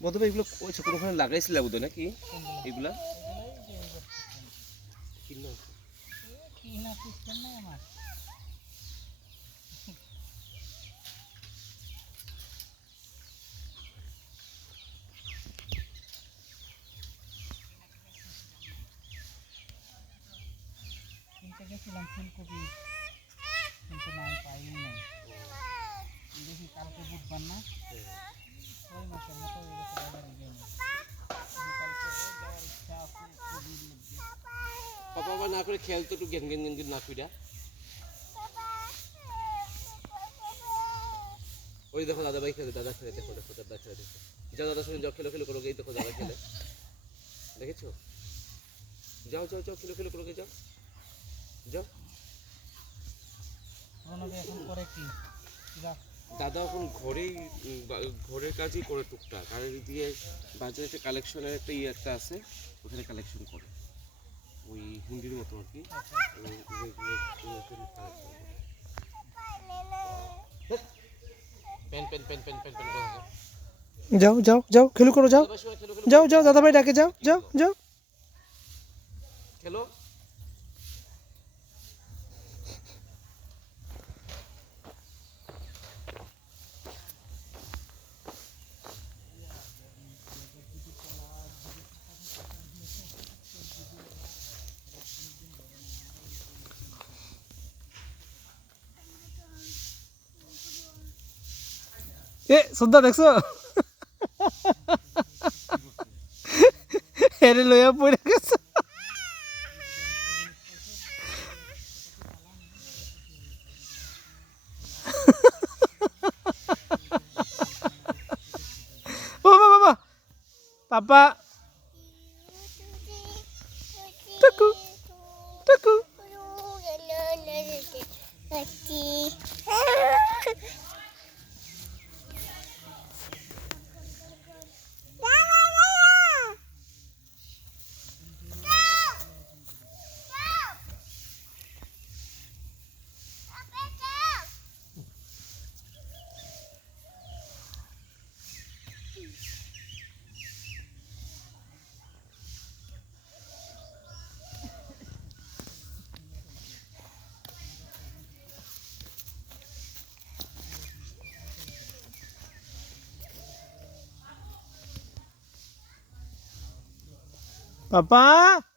বন্ধু এগুলো কোনোখানে লাগাইছিলে বোধ নাকি এগুলা গেছিলাম ফুলকপি কিন্তু নাই পাইনি নাই দেখি কালকে বুধবার না ওই মাসের মতো বাজারে যাইনি কালকে যাওয়ার ইচ্ছা ফুলকপির মধ্যে পাপা আবার না করে খেয়াল তো একটু গেন গেন গেন না কইরা ওই দেখো দাদা ভাই খেলে দাদা খেলে দেখো দেখো দাদা খেলে দেখো যাও দাদা শুনে যাও খেলো খেলো করো গিয়ে দেখো দাদা খেলে দেখেছো যাও যাও যাও খেলো খেলো করো গিয়ে যাও যাও এখন করে কি দাদা এখন ঘরের কাজই করে টুকটাক আর দিয়ে বাজারে একটা কালেকশনের একটা আছে ওখানে কালেকশন করে ওই হিন্দির মতো আর কি pen pen pen pen pen pen যাও যাও যাও খেলু করো যাও যাও যাও দাদা ভাই ডাকে যাও যাও যাও খেলো এ সুদ্ধা দেখছো এরে লইয়া পড়ে গেছে বাবা বাবা পাপা টুকু টুকু পাপা